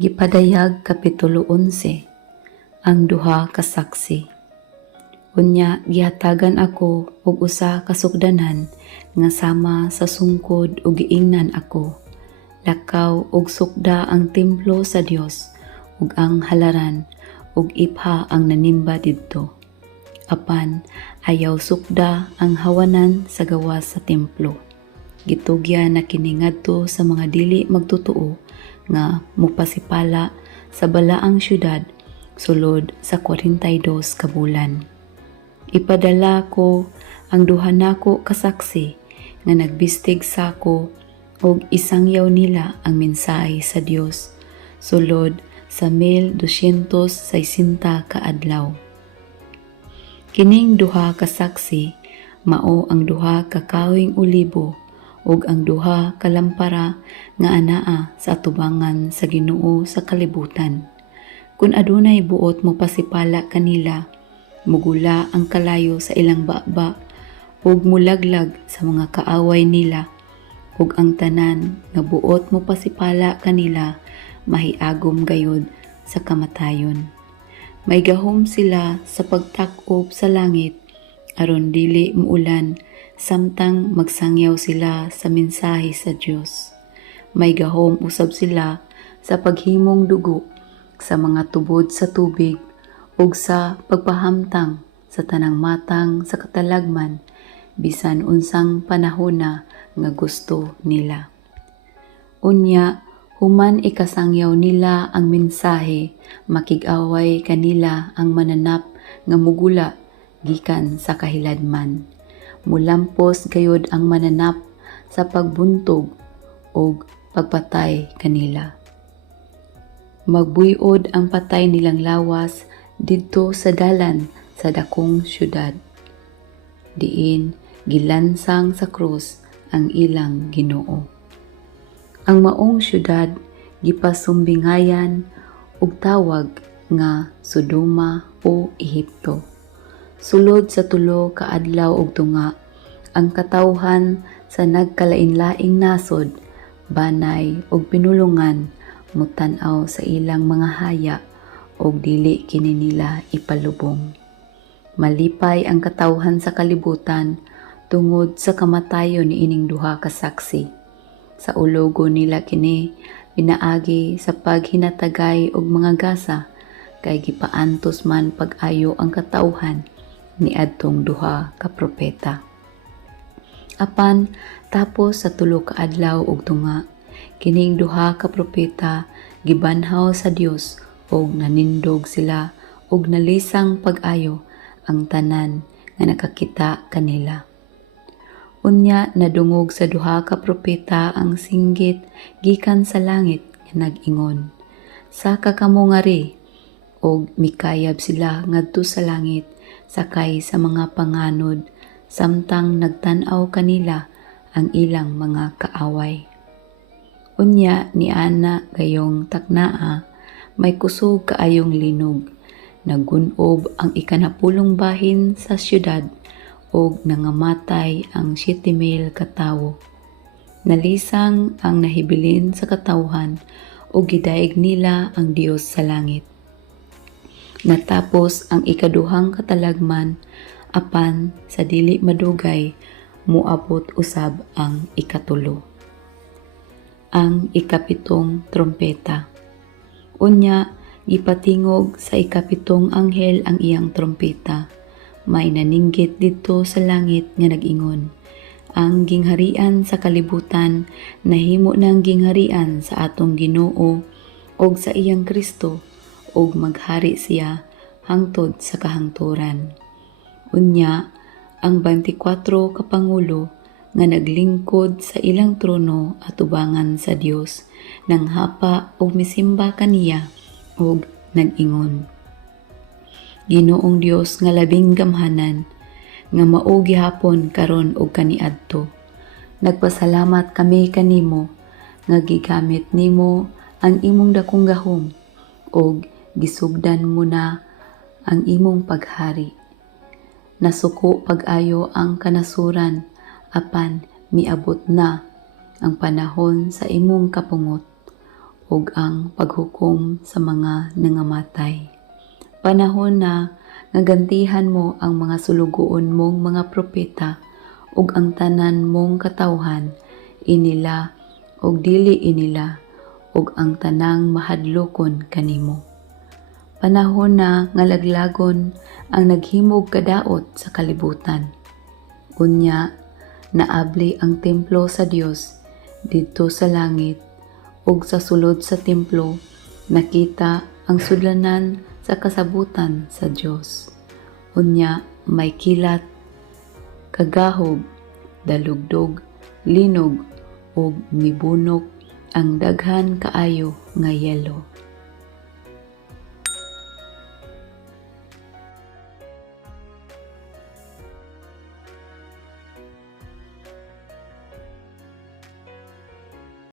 Gipadayag Kapitulo 11. Ang duha ka saksi. Unya gihatagan ako og usa ka sukdanan nga sama sa sungkod ug giingnan ako. Lakaw ug sukda ang templo sa Dios ug ang halaran ug ipha ang nanimba didto. Apan ayaw sukda ang hawanan sa gawas sa templo. Gitugya na kini ngadto sa mga dili magtutuo nga mupasipala sa balaang syudad sulod sa 42 ka bulan. Ipadala ko ang duha nako kasaksi nga nagbistig sako og isangyaw nila ang mensahe sa Dios sulod sa 1260 ka adlaw. Kining duha ka saksi mao ang duha ka kawing olibo ug ang duha ka lampara nga anaa sa atubangan sa Ginoo sa kalibutan. Kung adunay buot mo pasipala kanila, mugula ang kalayo sa ilang baba ug mulaglag sa mga kaaway nila, ug ang tanan nga buot mo pasipala kanila mahiagom gayod sa kamatayon. May gahom sila sa pagtak-op sa langit aron dili muulan samtang magsangyaw sila sa mensahe sa Dios. May gahom usab sila sa paghimong dugo sa mga tubod sa tubig ug sa pagpahamtang sa tanang matang sa katalagman bisan unsang panahona nga gusto nila. Unya, human ikasangyaw nila ang mensahe, makig-away kanila ang mananap nga mugula gikan sa kahiladman. Mulampos gayod ang mananap sa pagbuntog o pagpatay kanila. Magbuyod ang patay nilang lawas didto sa dalan sa dakong syudad. Diin gilansang sa krus ang ilang Ginoo. Ang maong syudad gipasumbingayan og tawag nga Sodoma o Ehipto. Sulod sa tulo ka adlaw ug tunga, ang katawhan sa nagkalain-laing nasod, banay ug pinulungan mutan-aw sa ilang mga haya ug dili kini nila ipalubong. Malipay ang katawhan sa kalibutan tungod sa kamatayon ni ining duha ka saksi. Sa ulogo nila kini pinaagi sa paghinatagay og mga gasa kay gipaantos man pag-ayo ang katawhan ni adtong duha ka propeta. Apan tapos sa tulo ka adlaw ug tunga, kining duha ka propeta gibanhaw sa Dios ug nanindog sila ug nalisang pag-ayo ang tanan nga nakakita kanila. Unya nadungog sa duha ka propeta ang singgit gikan sa langit nga nag-ingon, "Saka kamo ngari," ug mikayab sila ngadto sa langit sakay sa mga panganod samtang nagtan-aw kanila ang ilang mga kaaway. Unya ni ana gayong taknaa may kusog kaayong linog. Nagunob ang ikanapulong bahin sa syudad ug nangamatay ang 7,000 ka tawo. Nalisang ang nahibilin sa katawhan ug gidaig nila ang Dios sa langit. Natapos ang ikaduhang katalagman, apan sa dili madugay muabot usab ang ikatulo. Ang ikapitong trompeta. Unya gipatingog sa ikapitong anghel ang iyang trompeta. May naninggit didto sa langit nga nag-ingon, "Ang gingharian sa kalibutan nahimo ng gingharian sa atong Ginoo ug sa iyang Kristo, ug maghari siya hangtod sa kahangturan." Unya, ang 24 ka pangulo nga naglingkod sa ilang trono at ubangan sa Dios nang hapa ug misimba kaniya ug nag-ingon, "Ginoong Dios nga labing gamhanan, nga mao gihapon karon ug kaniadto. Nagpasalamat kami kanimo nga gigamit nimo ang imong dakong gahom ug gisugdan mo na ang imong paghari. Nasuko pag-ayo ang kanasuran apan miabot na ang panahon sa imong kapungot ug ang paghukom sa mga nangamatay. Panahon na ngagantihan mo ang mga sulugoon mong mga propeta ug ang tanan mong katawhan, inila ug dili inila, ug ang tanang mahadlokon kanimo. Panahon na nga laglagon ang naghimog kadaot sa kalibutan. Unya, naabli ang templo sa Dios didto sa langit, ug sa sulod sa templo nakita ang sudlanan sa kasabutan sa Dios. Unya, may kilat, kagahog, dalugdog, linog ug mibunok ang daghan kaayo nga yelo.